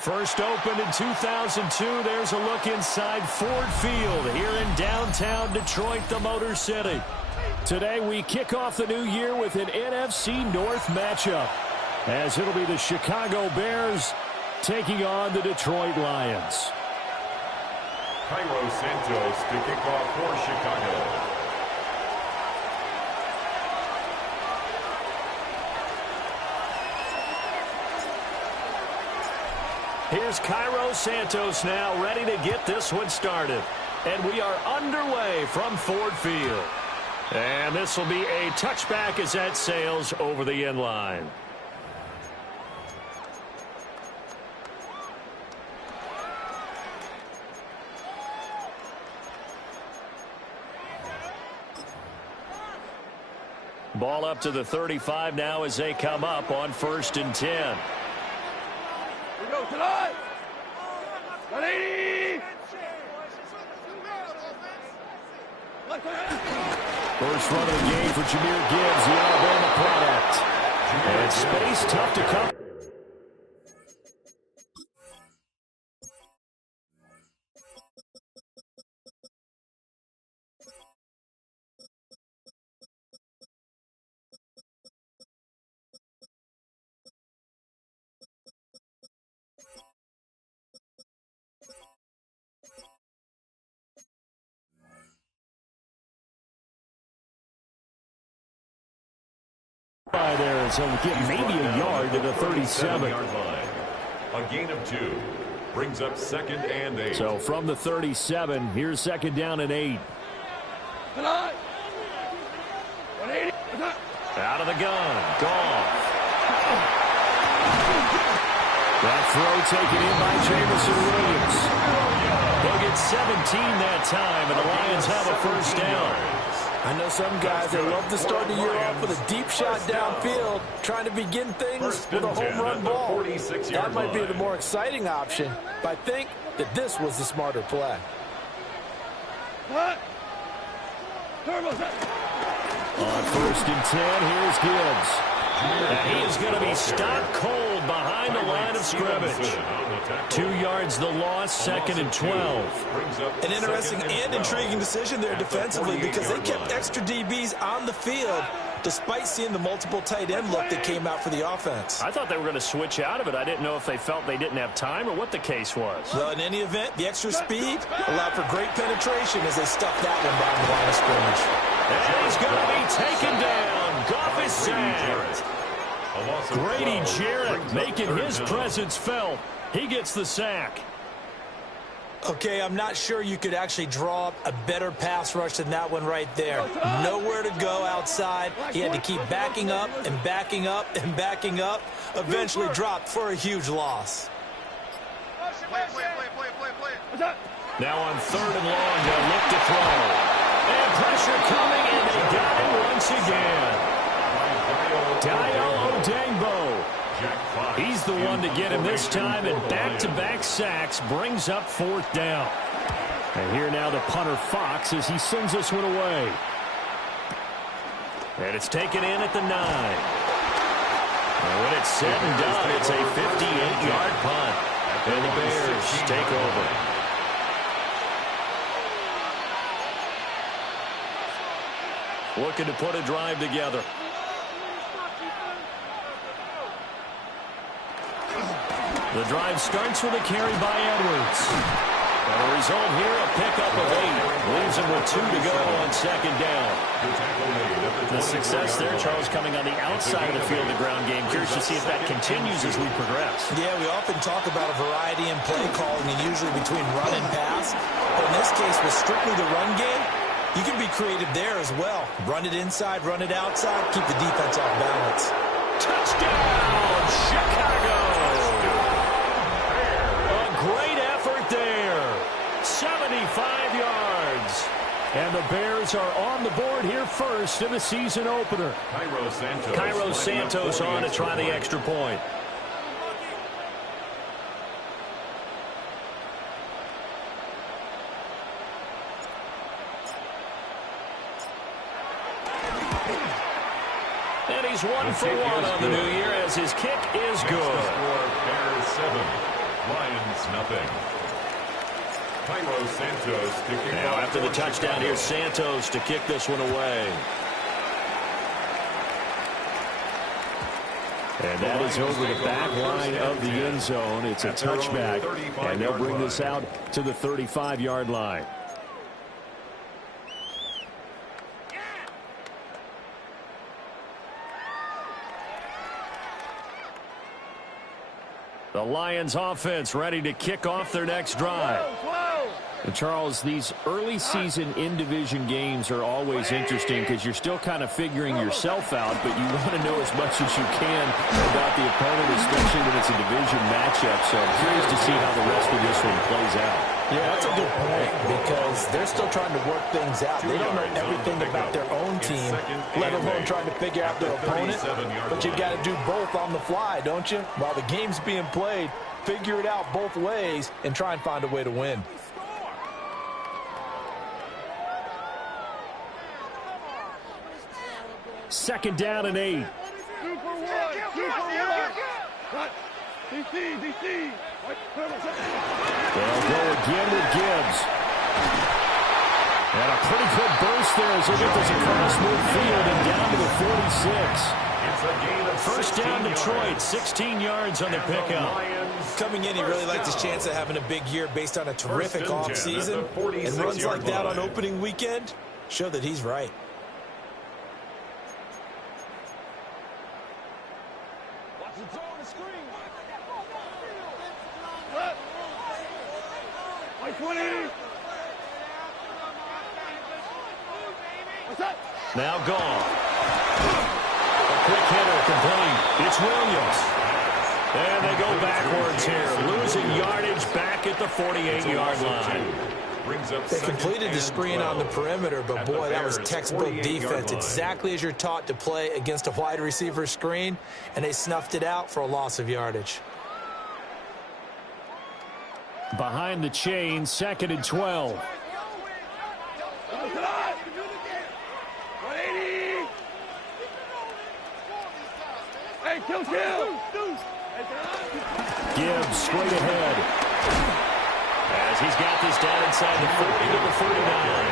First opened in 2002, there's a look inside Ford Field here in downtown Detroit, the Motor City. Today we kick off the new year with an NFC North matchup, as it'll be the Chicago Bears taking on the Detroit Lions. Cairo Santos to kick off for Chicago. Here's Cairo Santos now ready to get this one started. And we are underway from Ford Field. And this will be a touchback as that sails over the end line. Ball up to the 35 now as they come up on 1st and 10. Go tonight. 180. First run of the game for Jahmyr Gibbs, the Alabama product. And space tough to come. By there, so get maybe a yard to the 37-yard line. A gain of 2 brings up 2nd and 8. So from the 37, here's 2nd down and 8. Out of the gun, Goff. That throw taken in by Jamison Williams. They'll get 17 that time, and the Lions have a first down. I know some guys, they love to start the year off with a deep shot downfield, trying to begin things with a home run ball. That might be the more exciting option, but I think that this was the smarter play. On 1st and 10, here's Gibbs. And he is going to be stopped cold behind the line of scrimmage. 2 yards the loss, 2nd and 12. An interesting and intriguing decision there defensively, because they kept extra DBs on the field despite seeing the multiple tight end look that came out for the offense. I thought they were going to switch out of it. I didn't know if they felt they didn't have time or what the case was. Well, in any event, the extra speed allowed for great penetration as they stuffed that one down the line of scrimmage. And he's going to be taken down. Goff is sacked. Grady Jarrett making his presence felt. He gets the sack. Okay, I'm not sure you could actually draw up a better pass rush than that one right there. Nowhere to go outside. He had to keep backing up and backing up and backing up. Eventually dropped for a huge loss. Now on 3rd and long, they'll look to throw. And pressure coming, and they got him once again. Dayo Odeyingbo. He's the one to get him this time, and back-to-back sacks brings up 4th down. And here now the punter Fox as he sends this one away. And it's taken in at the 9. And when it's said and done, it's a 58-yard punt. And the Bears take over. Looking to put a drive together. The drive starts with a carry by Edwards. And the result here, a pickup of 8. Leaves him with 2 to go on second down. The success there, Charles, coming on the outside of the field, the ground game. Curious to see if that continues as we progress. Yeah, we often talk about a variety in play calling and usually between run and pass. But in this case, with strictly the run game, you can be creative there as well. Run it inside, run it outside, keep the defense off balance. Touchdown, Chicago! A great effort there. 75 yards. And the Bears are on the board here first in the season opener. Cairo Santos on to try the extra point. And he's 1 for 1 on the new year as his kick is good. Bears 7, Lions nothing. Cairo Santos to kick Now off after the for touchdown, Chicago. here's Santos to kick this one away. And that is over the back line of the end zone. It's a touchback, and they'll bring this out to the 35-yard line. The Lions offense ready to kick off their next drive. And Charles, these early season in-division games are always interesting because you're still kind of figuring yourself out, but you want to know as much as you can about the opponent, especially when it's a division matchup. So I'm curious to see how the rest of this one plays out. Yeah, that's a good point because they're still trying to work things out. They don't know everything about their own team, let alone trying to figure out their opponent. But you got to do both on the fly, don't you? While the game's being played, figure it out both ways and try and find a way to win. Second down and 8. 2 for 1. 2 for 1. DC. They'll go again with Gibbs. And a pretty good burst there as they get this across midfield and down to the 46. It's a gain of First down 16 Detroit, yards. 16 yards on the And the pickup. Lions Coming in, he really liked his chance of having a big year based on a terrific offseason. And runs like that on opening weekend show that he's right. Now gone. A quick hitter complete. It's Williams. And they go backwards here, losing yardage back at the 48-yard line. They completed the screen on the perimeter, but boy, that was textbook defense. Exactly as you're taught to play against a wide receiver screen, and they snuffed it out for a loss of yardage. Behind the chain, 2nd and 12. Hey, kill. Gibbs straight ahead. As he's got this down inside the 40 to the 49.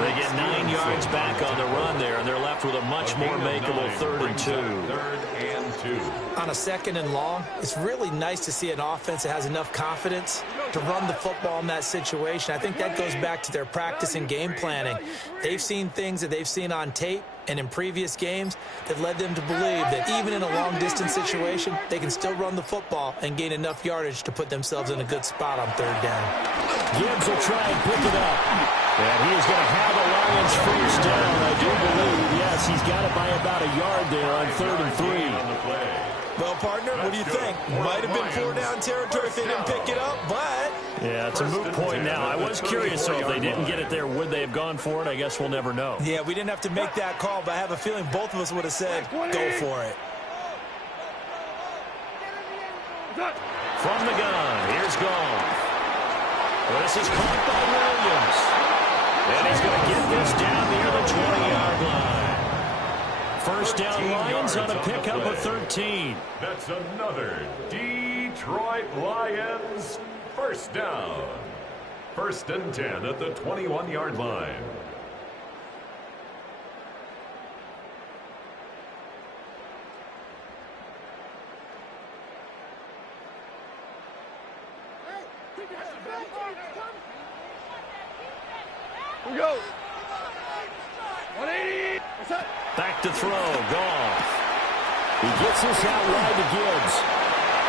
They get 9 yards back on the run there, and they're left with a much more makeable 3rd and 2. 3rd and 2. On a 2nd and long, it's really nice to see an offense that has enough confidence to run the football in that situation. I think that goes back to their practice and game planning. They've seen things that they've seen on tape and in previous games that led them to believe that even in a long-distance situation, they can still run the football and gain enough yardage to put themselves in a good spot on 3rd down. Gibbs will try and pick it up. And he is going to have the Lions first down, I do believe. Yes, he's got it by about a yard there on 3rd and 3. Well, partner, what do you think? Might have been 4-down territory if they didn't pick it up, but... Yeah, it's a moot point now. I was curious, so if they didn't get it there, would they have gone for it? I guess we'll never know. Yeah, we didn't have to make that call, but I have a feeling both of us would have said, go for it. From the gun, here's Goff. Well, this is caught by Williams. And he's going to get this down near the 20-yard line. First down Lions on a pickup of 13. That's another Detroit Lions first down. 1st and 10 at the 21-yard line. Here we go. 180. What's that? Back to throw. Goff. He gets this out wide to Gibbs.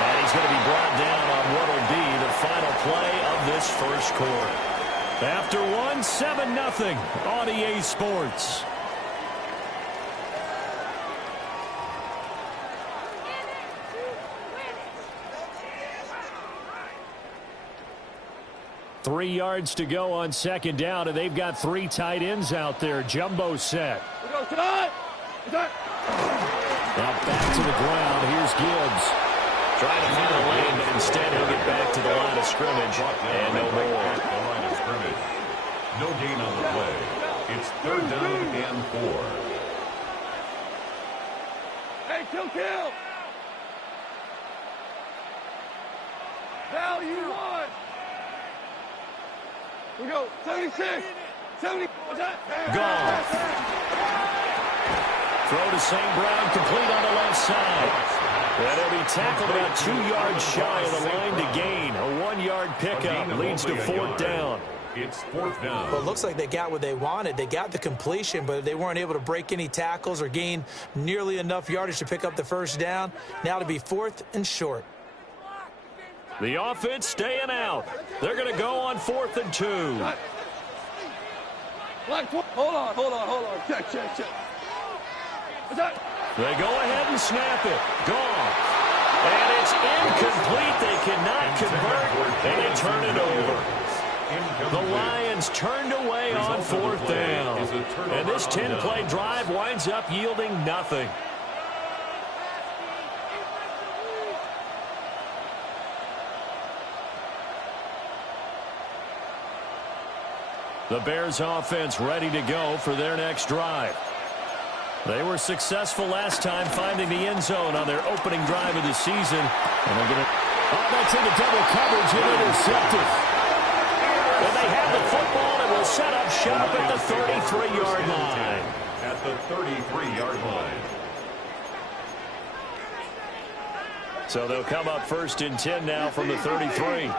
And he's going to be brought down on what will be the final play of this first quarter. After 7-0 on EA Sports. Three yards to go on second down, and they've got three tight ends out there. Jumbo set. Here we go. Tonight. Now back to the ground. Here's Gibbs. Trying to find a lane, but instead he'll get back to the line of scrimmage. And no more. The line of scrimmage. No gain on the play. It's third down and 4. Hey, kill. Value 1. We go. 76. 70. What's that? Gone. Throw to St. Brown, complete on the left side. And he'll be tackled about 2 yards shy of the line to gain. A 1-yard pickup leads to fourth down. It's fourth down. Well, it looks like they got what they wanted. They got the completion, but they weren't able to break any tackles or gain nearly enough yardage to pick up the first down. Now to be fourth and short. The offense staying out. They're going to go on 4th and 2. Hold on. Check. What's that? They go ahead and snap it. Gone. And it's incomplete. They cannot convert, and they turn it over. The Lions turned away on 4th down. And this 10-play drive winds up yielding nothing. The Bears offense ready to go for their next drive. They were successful last time finding the end zone on their opening drive of the season. And they're going to... Oh, that's into double coverage and intercepted. And they have the football and will set up shop at the 33-yard line. At the 33-yard line. So they'll come up 1st and 10 now from the 33.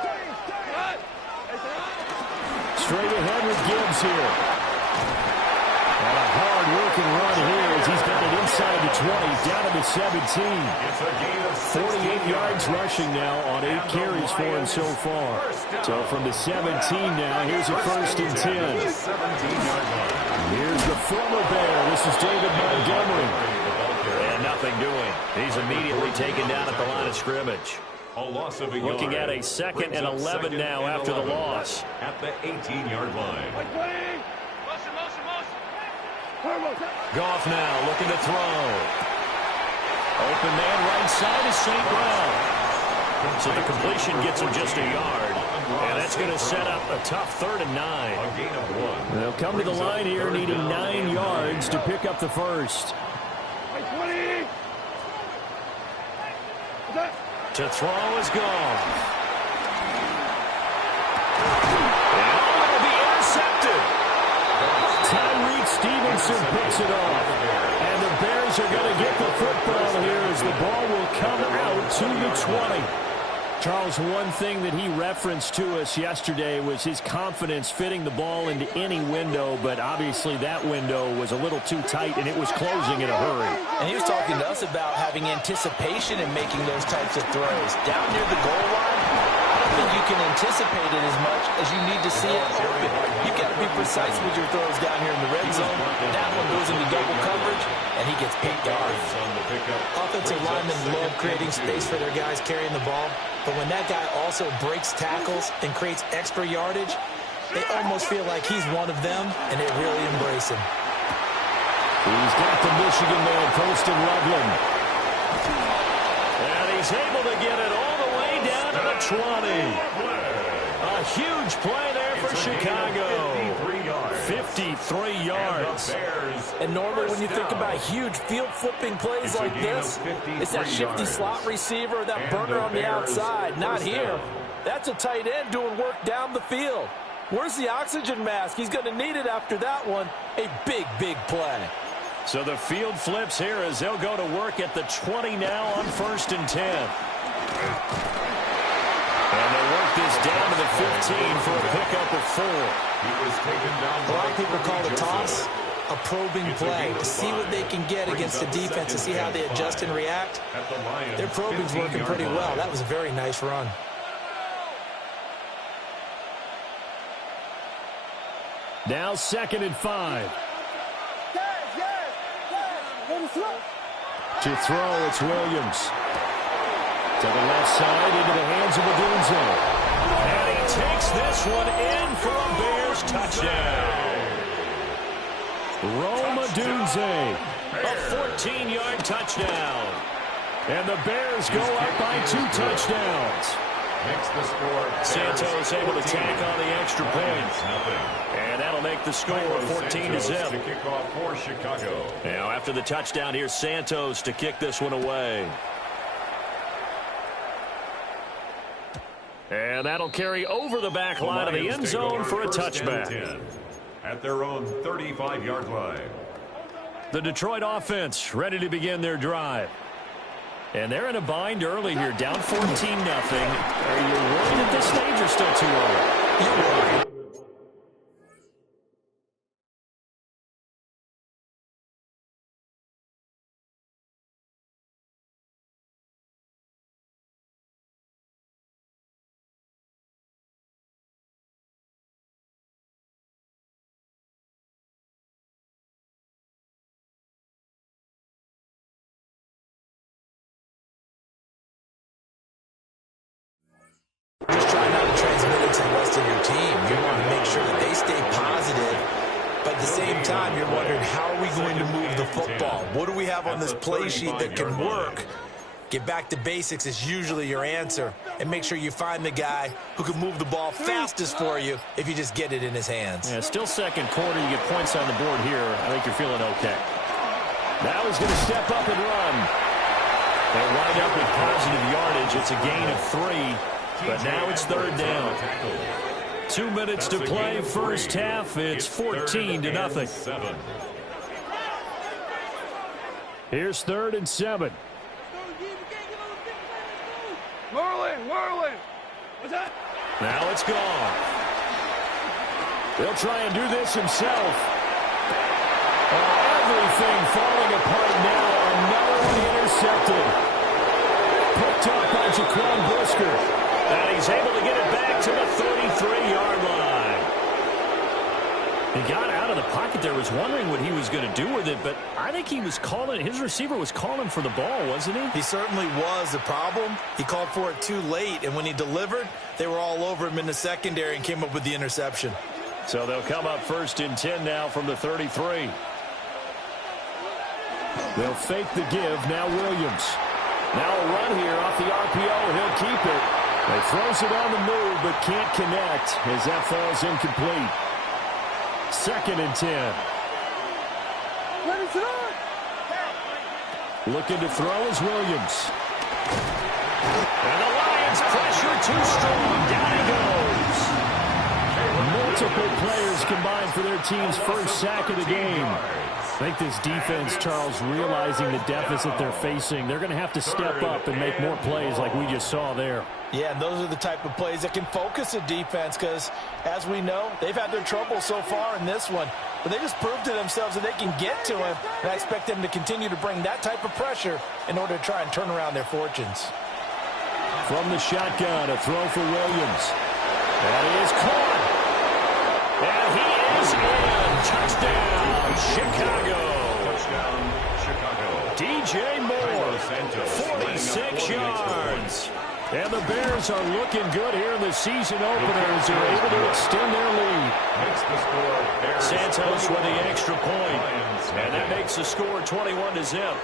Straight ahead with Gibbs here. And a hard-working run here as he's got it inside the 20, down to the 17. It's a gain of 48 yards rushing now on 8 carries for him so far. So from the 17 now, here's a 1st and 10. Here's the former Bear. This is David Montgomery. And nothing doing. He's immediately taken down at the line of scrimmage. A loss of a yard. Looking at a 2nd and 11 now after the loss. At the 18-yard line. Goff now looking to throw. Open man right side is St. Brown. So the completion gets him just a yard. And that's going to set up a tough 3rd and 9. A gain of 1. They'll come to the line here needing 9 yards to pick up the first. To throw is gone. And it'll be intercepted. Tyreek Stevenson picks it off. And the Bears are going to get the football here as the ball will come out to the 20. Charles, one thing that he referenced to us yesterday was his confidence fitting the ball into any window, but obviously that window was a little too tight and it was closing in a hurry. And he was talking to us about having anticipation in making those types of throws. Down near the goal line, I don't think you can anticipate it as much as you need to see it open. You've got to be precise with your throws down here in the red zone. That one goes into double coverage, and he gets picked off. Offensive linemen love creating space for their guys carrying the ball. But when that guy also breaks tackles and creates extra yardage, they almost feel like he's one of them, and they really embrace him. He's got the Michigan man posting Loveland. And he's able to get it all the way down to the 20. A huge play there for Chicago. 53 yards. And normally when you think about huge field flipping plays like this, it's that shifty slot receiver or that burner on the outside. Not here. That's a tight end doing work down the field. Where's the oxygen mask? He's going to need it after that one. A big, big play. So the field flips here as they'll go to work at the 20 now on 1st and 10. And they work this down to the 15 for a pickup of 4. He was taken down. A lot of people call the toss a probing play to see what they can get against the defense, to see how they adjust and react. Their probing's working pretty well. That was a very nice run. Now 2nd and 5. To throw, it's Williams. To the left side, into the hands of Odunze. And he takes this one in for a Bears touchdown. Rome Odunze, a 14-yard touchdown. And the Bears go up by 2 touchdowns. Makes the score. Santos able to tack on the extra point. And that'll make the score 14-0. To kick off for Chicago. Now after the touchdown, here's Santos to kick this one away. And that'll carry over the back line of the end zone for a touchback. At their own 35-yard line. The Detroit offense ready to begin their drive. And they're in a bind early here, down 14-0. Are you worried at this stage or still too early? You're worried. Just try not to transmit it to the rest of your team. You want to make sure that they stay positive, but at the same time, you're wondering, how are we going to move the football? What do we have on this play sheet that can work? Get back to basics is usually your answer, and make sure you find the guy who can move the ball fastest for you if you just get it in his hands. Yeah, still second quarter. You get points on the board here. I think you're feeling okay. Now he's going to step up and run. They wind up with positive yardage. It's a gain of 3. But now it's 3rd down. 2 minutes to play, first half. It's 14-0. Here's 3rd and 7. Whirling. What's that? Now it's gone. He'll try and do this himself. Everything falling apart now. Another one intercepted. Picked up by Jaquan Brisker. And he's able to get it back to the 33-yard line. He got out of the pocket there, was wondering what he was going to do with it, but I think he was calling, his receiver was calling for the ball, wasn't he? He certainly was. The problem, he called for it too late, and when he delivered, they were all over him in the secondary and came up with the interception. So they'll come up 1st and 10 now from the 33. They'll fake the give. Now Williams. Now a run here off the RPO. He'll keep it. They throws it on the move, but can't connect as that falls incomplete. 2nd and 10. Looking to throw is Williams. And the Lions pressure too strong. Down he goes. Multiple players combined for their team's first sack of the game. I think this defense, Charles, realizing the deficit they're facing, they're going to have to step up and make more plays like we just saw there. Yeah, and those are the type of plays that can focus a defense because, as we know, they've had their trouble so far in this one. But they just proved to themselves that they can get to him, and I expect them to continue to bring that type of pressure in order to try and turn around their fortunes. From the shotgun, a throw for Williams. That is caught. And he is in. Touchdown, Chicago. Touchdown, Chicago. DJ Moore, 46 yards. And the Bears are looking good here in the season openers. They're able to extend their lead. Makes the score Bears Santos with the extra point. And that makes the score 21-0.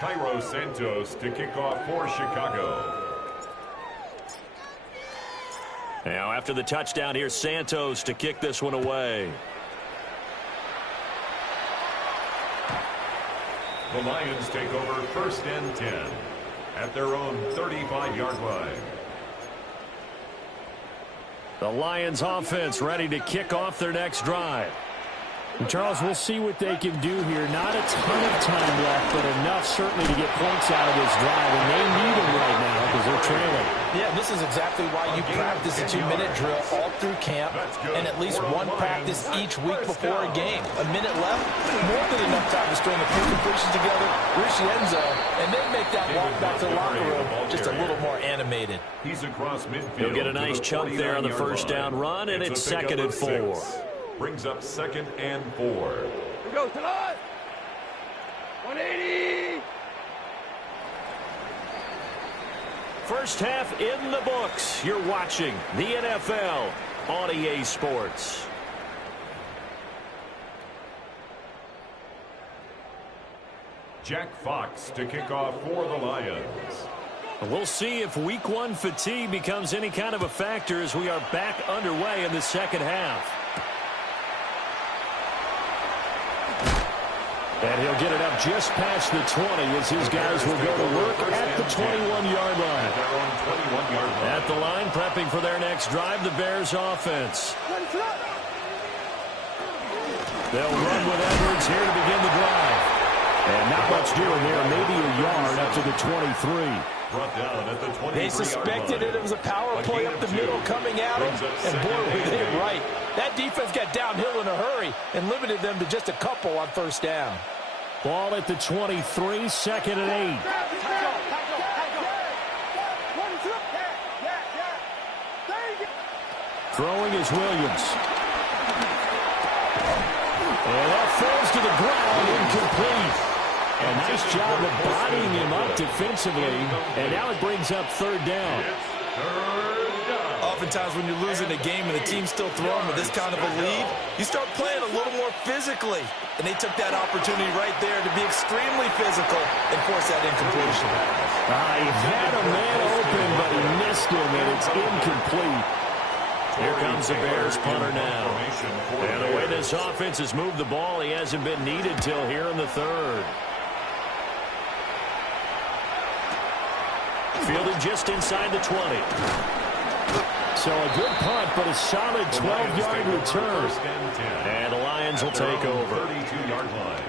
Cairo Santos to kick off for Chicago. Now after the touchdown, here's Santos to kick this one away. The Lions take over 1st and 10 at their own 35-yard line. The Lions offense ready to kick off their next drive. And Charles, we'll see what they can do here. Not a ton of time left, but enough certainly to get points out of this drive. And they need them right now because they're trailing. Yeah, this is exactly why you practice a 2-minute drill all through camp and at least one practice each week before a game. A minute left, more than enough time to string a few completions together, reach the end zone, and then make that walk back to the locker room just a little more animated. He's across midfield. He'll get a nice chunk there on the first down run, and it's 2nd and 4. Brings up 2nd and 4. Here we go, tonight. 180. First half in the books. You're watching the NFL on EA Sports. Jack Fox to kick off for the Lions. We'll see if Week 1 fatigue becomes any kind of a factor as we are back underway in the second half. And he'll get it up just past the 20 as his guys will go to work at the 21-yard line. At the line, prepping for their next drive, the Bears offense. They'll run with Edwards here to begin the drive. And not much doing there, maybe a yard up to the 23. Brought down at the 23-yard They suspected it was a power play up the middle coming at them, and boy, were they right. That defense got downhill in a hurry and limited them to just a couple on first down. Ball at the 23, 2nd and 8. Throwing is Williams. And that falls to the ground, incomplete. A nice job of bodying him up defensively, and now it brings up 3rd down. Oftentimes when you're losing a game and the team's still throwing with this kind of a lead, you start playing a little more physically. And they took that opportunity right there to be extremely physical and force that incompletion. He had a man open, but he missed him, and it's incomplete. Here comes the Bears punter now. And the way this offense has moved the ball, he hasn't been needed till here in the 3rd. Fielded just inside the 20. So a good punt, but a solid 12-yard return. And the Lions will take over. 32-yard line.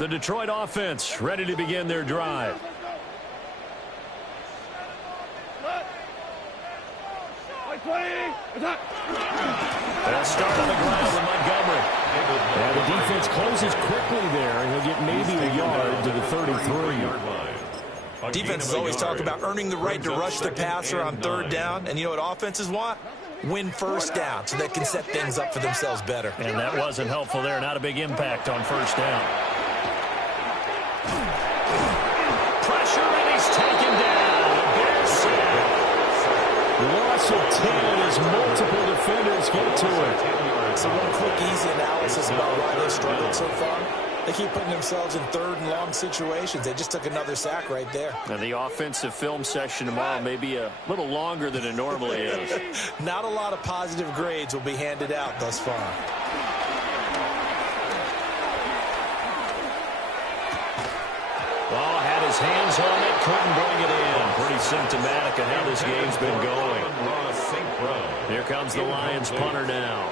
The Detroit offense ready to begin their drive. They'll start on the ground with Montgomery. And the defense closes quickly there, and he'll get maybe a yard to the 33. Defenses always talk about earning the right to rush the passer on 3rd down. And you know what offenses want? Win first down so they can set things up for themselves better. And that wasn't helpful there. Not a big impact on first down. Pressure, and he's taken down. A Bears sack. Loss of 10 as multiple defenders get to it. So one quick, easy analysis about why they struggled so far. They keep putting themselves in 3rd and long situations. They just took another sack right there. And the offensive film session tomorrow may be a little longer than it normally is. Not a lot of positive grades will be handed out thus far. Ball had his hands on it, couldn't bring it in. Pretty symptomatic of how this game's been going. Here comes the Lions punter now.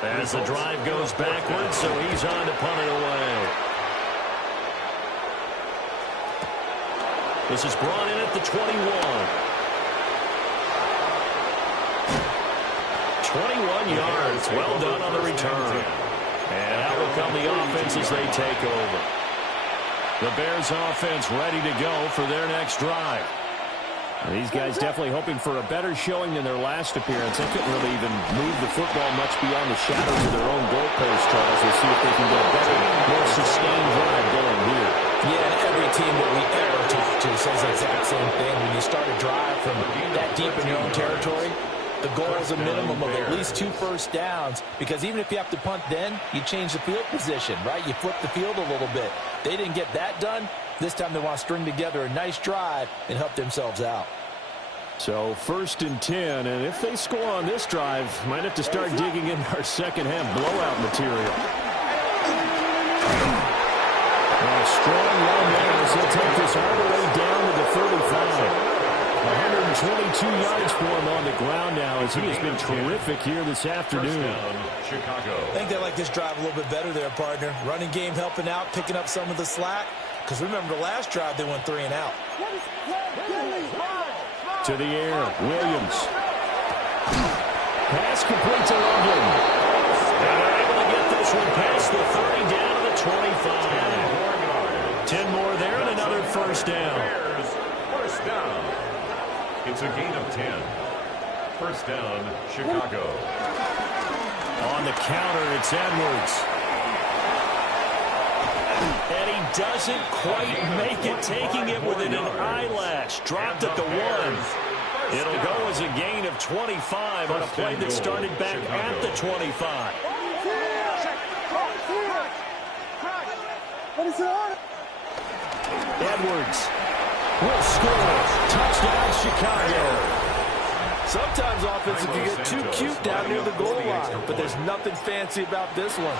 As the drive goes backwards, so he's on to punt it away. This is brought in at the 21. 21 yards. Well done on the return. And out will come the offense as they take over. The Bears offense ready to go for their next drive. And these guys definitely hoping for a better showing than their last appearance. They couldn't really even move the football much beyond the shadows of their own goalpost, Charles. We'll see if they can get a better, more sustained drive going here. Yeah, and every team that we ever talk to says the exact same thing. When you start a drive from that deep in your own territory, the goal is a minimum of at least 2 first downs, because even if you have to punt then, you change the field position, right? You flip the field a little bit. They didn't get that done. This time they want to string together a nice drive and help themselves out. So 1st and 10, and if they score on this drive, might have to start digging in our second half blowout material. Strong run there as he'll take this all the way down to the 35. 120 now, as he has been terrific here this afternoon. Chicago. I think they like this drive a little bit better there, partner. Running game helping out, picking up some of the slack. Because remember, the last drive, they went 3 and out. To the air, Williams. Pass complete to Loveland. And they're able to get this one past the 30 down to the 25. 10 more there and another first down. First down. It's a gain of 10. First down, Chicago. On the counter, it's Edwards. And he doesn't quite make it, taking it within an eyelash. Dropped at the 1. It'll go as a gain of 25 on a play that started back at the 25. Edwards will score. Touchdown, Chicago. Sometimes offenses can get too cute down near the goal line, but there's nothing fancy about this one.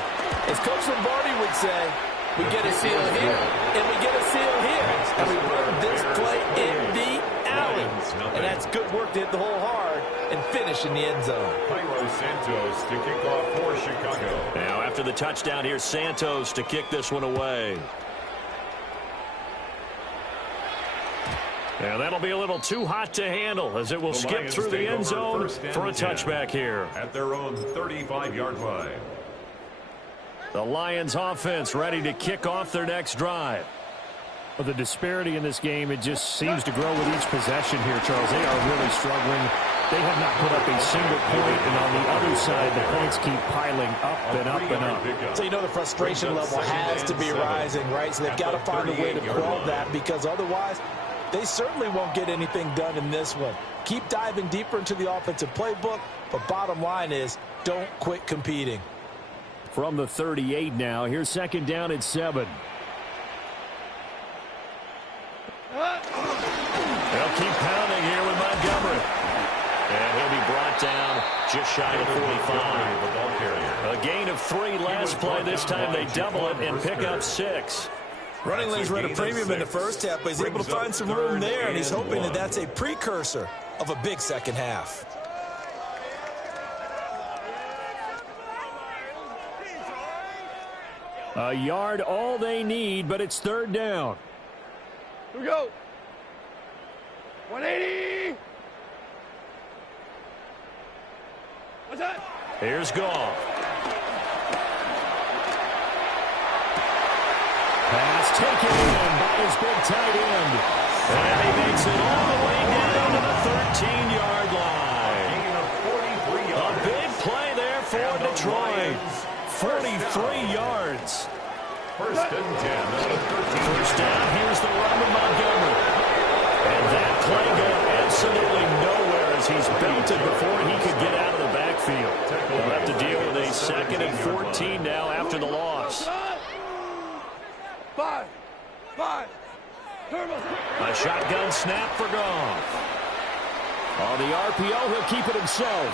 As Coach Lombardi would say, we get a seal here, and we get a seal here, and we run this play in the alley. And that's good work to hit the hole hard and finish in the end zone. Cairo Santos to kick off for Chicago. Now after the touchdown, here's Santos to kick this one away. And that'll be a little too hot to handle as it will skip through the end zone for a touchback here. At their own 35-yard line. The Lions offense ready to kick off their next drive. Well, the disparity in this game, it just seems to grow with each possession here, Charles. They are really struggling. They have not put up a single point, and on the other side, the points keep piling up and up and up. So you know the frustration level has to be rising, right? So they've got to find a way to quell that, because otherwise they certainly won't get anything done in this one. Keep diving deeper into the offensive playbook, but bottom line is don't quit competing. From the 38 now, here's second down at 7. They'll keep pounding here with Montgomery. And he'll be brought down just shy of 45. A gain of 3 last play. This time they double it and pick up 6. Running lanes were at a premium in the first half, but he's able to find some room there, and he's hoping that that's a precursor of a big second half. A yard all they need, but it's third down. Here we go. 180. What's that? Here's Goff. Pass taken in by his big tight end. And he makes it all the way down to the 13-yard line. A big play there for Detroit. 43 yards. First and 10. First down, here's the run with Montgomery. And that play got absolutely nowhere as he's belted before he could get out of the backfield. They'll have to deal with a 2nd and 14 now after the loss. 5. A shotgun snap for Goff. On the RPO, he'll keep it himself.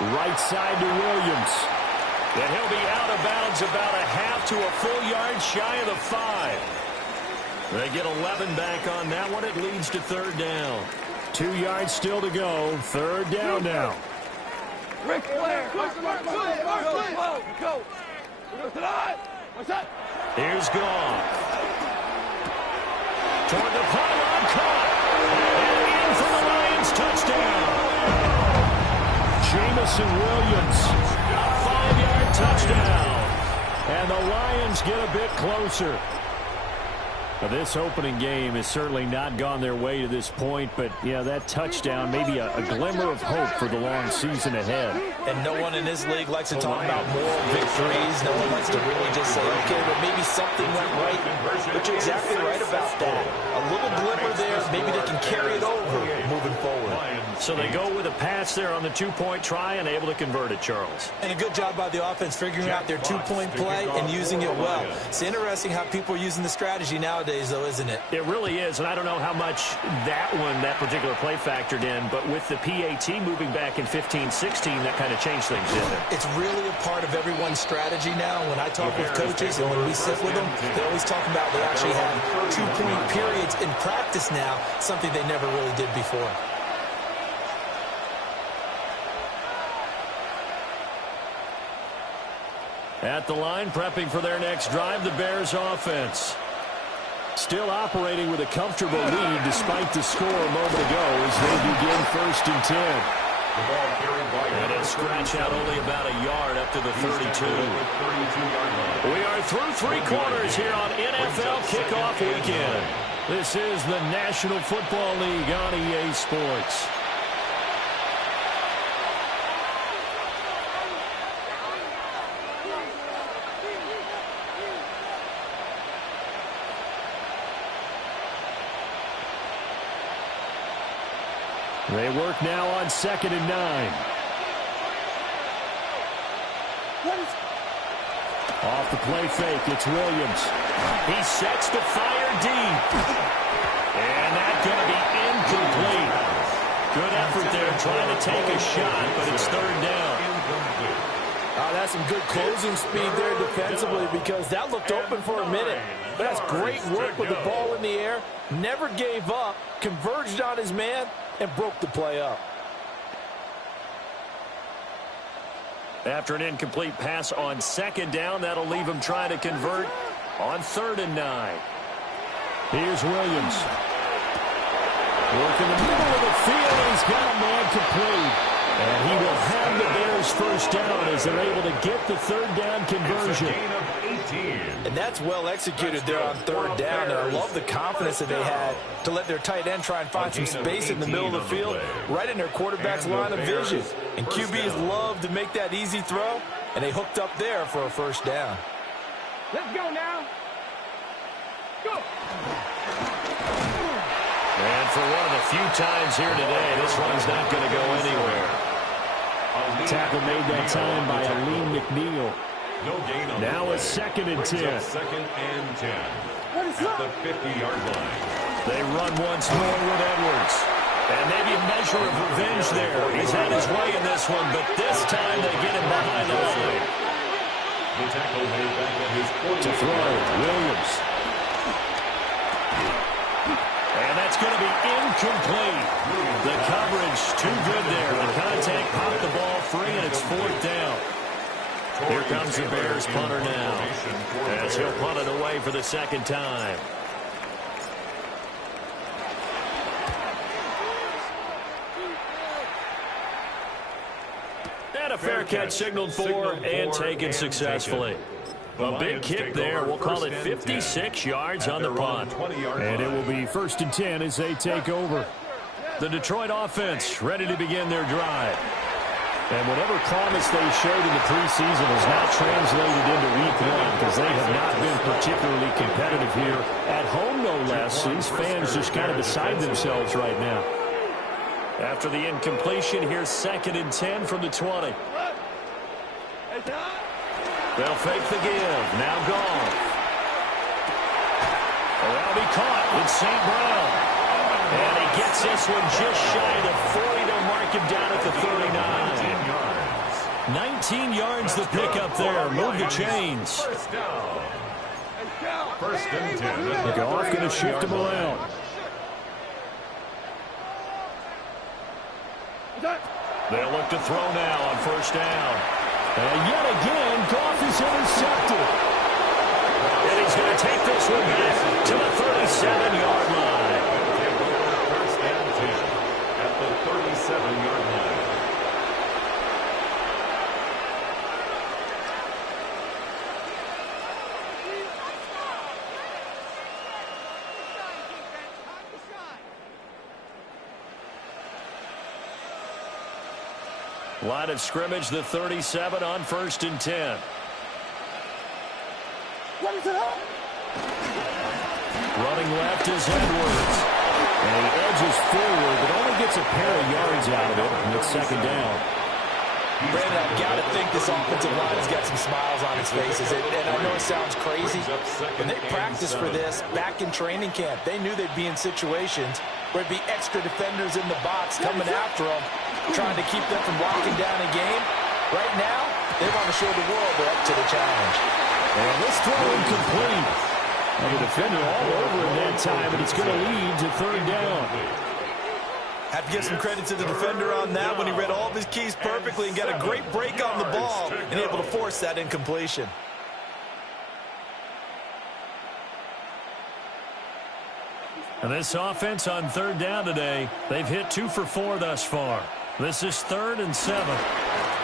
Right side to Williams. And he'll be out of bounds about a half to a full yard shy of the 5. They get 11 back on that one. It leads to third down. 2 yards still to go. Third down now. Rick Flair. Go. What's that? Here's Goff. Toward the pylon, caught. And in for the Lions, touchdown. Jamison Williams, a 5-yard touchdown. And the Lions get a bit closer. Now, this opening game has certainly not gone their way to this point, but, yeah, that touchdown, maybe a glimmer of hope for the long season ahead. And no one in this league likes to talk about moral victories. No one likes to really just say, okay, but maybe something went right. But you're exactly right about that. A little glimmer there, maybe they can carry it over moving forward. So they go with a pass there on the 2-point try and able to convert it, Charles. And a good job by the offense figuring out their 2-point play and using it well. It's interesting how people are using the strategy nowadays, though, isn't it? It really is, and I don't know how much that particular play factored in, but with the PAT moving back in 15-16, that kind of changed things, didn't it? It's really a part of everyone's strategy now. When I talk with coaches and when we sit with them, they always talk about they actually have 2-point periods in practice now, something they never really did before. At the line, prepping for their next drive, the Bears offense. Still operating with a comfortable lead despite the score a moment ago as they begin 1st and 10. The ball carried by And a scratch out only about a yard up to the 32. We are through 3 quarters here on NFL Kickoff Weekend. This is the National Football League on EA Sports. They work now on 2nd and 9. Off the play fake, it's Williams. He sets to fire deep. And that's going to be incomplete. Good effort there trying to take a shot, but it's 3rd down. That's some good closing speed there defensively because that looked open for a minute. But that's great work with the ball in the air. Never gave up, converged on his man, and broke the play up. After an incomplete pass on 2nd down, that'll leave him trying to convert on 3rd and 9. Here's Williams. Work in the middle of the field, and he's got a man complete. And he will have the Bears 1st down as they're able to get the 3rd down conversion. Gain of 18. And that's well executed there on 3rd down. And I love the confidence that they had to let their tight end try and find some space in the middle of the field, right in their quarterback's line of vision. And QBs love to make that easy throw, and they hooked up there for a 1st down. Let's go now. Go. And for one of the few times here today, this one's not going to go anywhere. Tackle made that time by Aleem McNeil. No gain on now the a 2nd and 10. 2nd and 10 at the 50-yard line. They run once more with Edwards. And maybe a measure of revenge there. He's had his way in this one, but this time they get him behind the line. The tackle made back at his 40. To throw, Williams. And that's going to be incomplete. The coverage too good there. The contact popped the ball free, and it's 4th down. Here comes the Bears punter now, as he'll punt it away for the 2nd time. And a fair catch signaled for and taken successfully. A big kick there. We'll call it 56 yards on the punt. And it will be 1st and 10 as they take over. The Detroit offense ready to begin their drive. And whatever promise they showed in the preseason has not translated into week 1 because they have not been particularly competitive here. At home, no less. These fans just kind of beside themselves right now. After the incompletion, here's 2nd and 10 from the 20. They'll fake the give. Now Goff. That'll be caught. It's St. Brown. And he gets this one just shy of the 40. They'll mark him down at the 39. 19 yards the pickup there. Move the chains. 1st down. 1st and 10. Goff going to shift him around. They'll look to throw now on 1st down. And yet again, Goff is intercepted. And he's going to take this one back to the 37-yard line. 1st and 10 at the 37-yard line. Line of scrimmage, the 37 on 1st and 10. Running left is Edwards. And he edges forward, but only gets a pair of yards out of it, and it's 2nd down. Brandon, I've got to think this offensive line has got some smiles on its faces. And I know it sounds crazy, but they practiced for this back in training camp. They knew they'd be in situations where it'd be extra defenders in the box coming after them, trying to keep them from locking down a game. Right now, they want to show the world they're up to the challenge. And this throw incomplete. And the defender all over him that time, and it's going to lead to 3rd down. Have to give some credit to the defender on that when he read all of his keys perfectly and got a great break on the ball and able to force that incompletion. And this offense on third down today, they've hit 2 for 4 thus far. This is 3rd and 7.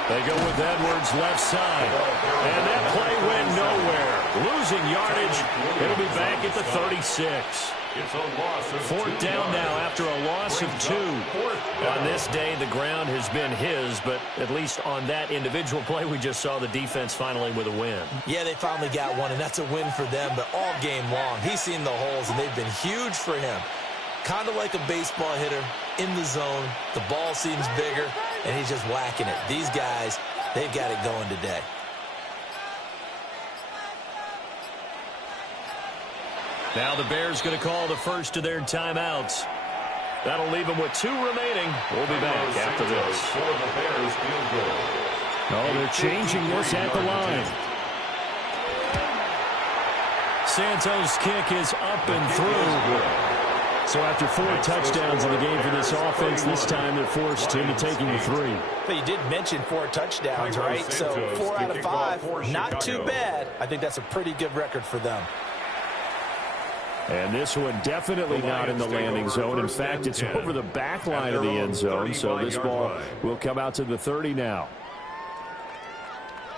They go with Edwards left side. And that play went nowhere. Losing yardage. It'll be back at the 36. It's a loss of 4th down now after a loss of 2. On this day, the ground has been his, but at least on that individual play, we just saw the defense finally with a win. Yeah, they finally got one, and that's a win for them, but all game long, he's seen the holes, and they've been huge for him. Kind of like a baseball hitter in the zone. The ball seems bigger, and he's just whacking it. These guys, they've got it going today. Now the Bears going to call the first of their timeouts. That'll leave them with 2 remaining. We'll be back after this. For the Bears field goal. Oh, they're changing this at the line. Santos' kick is up and through. So after 4 touchdowns in the game for this offense, this time they're forced into taking the 3. But you did mention 4 touchdowns, right? So 4 out of 5, not too bad. I think that's a pretty good record for them. And this one definitely not in the landing zone. In fact, it's over the back line of the end zone. So this ball will come out to the 30 now.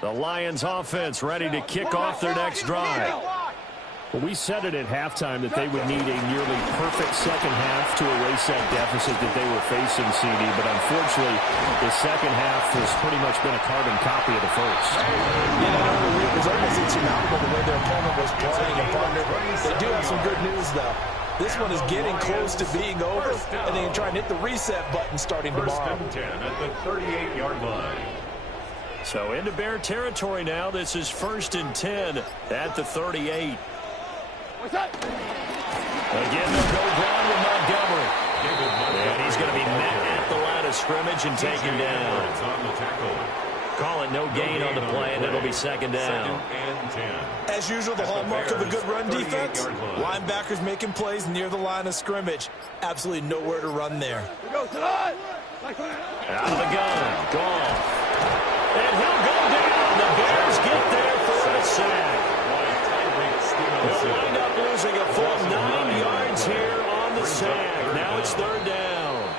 The Lions offense ready to kick off their next drive. Well, we said it at halftime that they would need a nearly perfect second half to erase that deficit that they were facing, CD. But unfortunately, the second half has pretty much been a carbon copy of the first. Yeah, it was almost insurmountable the way their opponent was playing. And partner, they do have some good news, though. This one is getting close to being over, and they can try and hit the reset button starting tomorrow. 1st and 10 at the 38-yard line. So into Bear territory now. This is 1st and 10 at the 38. Again, they'll go down with Montgomery. And he's going to be met at the line of scrimmage and taken down. Call it no gain on the play, and it'll be 2nd down. As usual, the hallmark of a good run defense, linebackers making plays near the line of scrimmage. Absolutely nowhere to run there. Out of the gun. Gone. And he'll go down. The Bears get there for the sack. They'll wind up losing a full 9 yards here on the sack. Now it's 3rd down.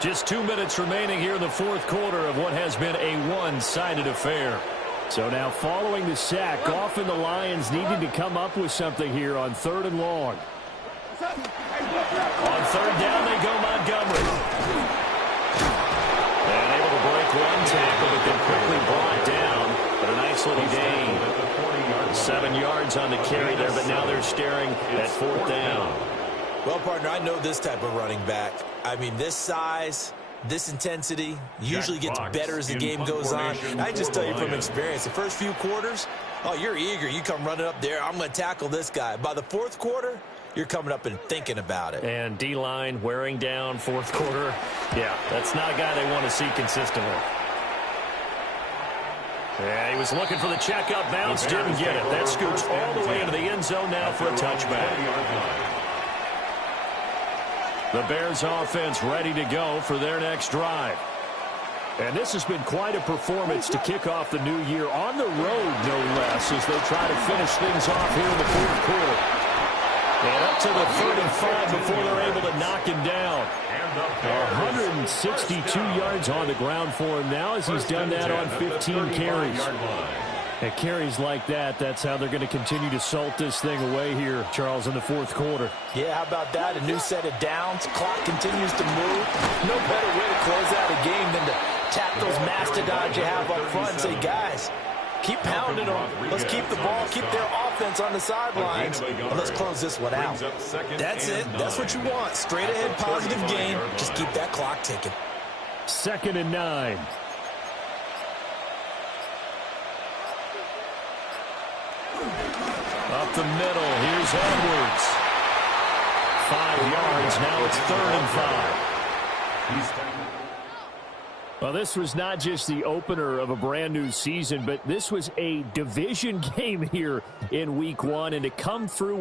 Just 2 minutes remaining here in the 4th quarter of what has been a one-sided affair. So now following the sack, often the Lions needing to come up with something here on 3rd and long. On 3rd down they go Montgomery. And able to break one tackle, but then quickly brought down. But a nice little gain. 7 yards on the carry there, but now they're staring at 4th down. Well, partner, I know this type of running back. I mean, this size, this intensity usually gets better as the game goes on. I just tell you from experience, the first few quarters, oh, you're eager. You come running up there, I'm going to tackle this guy. By the 4th quarter, you're coming up and thinking about it. And D-line wearing down 4th quarter. Yeah, that's not a guy they want to see consistently. Yeah, he was looking for the checkup bounce, didn't get it. That scoots all the way into the end zone now for a touchback. The Bears offense ready to go for their next drive. And this has been quite a performance to kick off the new year on the road, no less, as they try to finish things off here in the 4th quarter. And up to the 35 before they're able to knock him down. 162 yards on the ground for him now as he's done that on 15 carries. At carries like that, that's how they're going to continue to salt this thing away here, Charles, in the 4th quarter. Yeah, how about that? A new set of downs. Clock continues to move. No better way to close out a game than to tap those mastodons you have up front and say, guys, keep pounding them. Let's keep the ball, keep their offense on the sidelines, and let's close this one out. That's it. That's what you want. Straight ahead, positive game. Just keep that clock ticking. 2nd and 9. Up the middle, here's Edwards. 5 yards, now it's 3rd and 5. Well, this was not just the opener of a brand new season, but this was a division game here in week 1, and to come through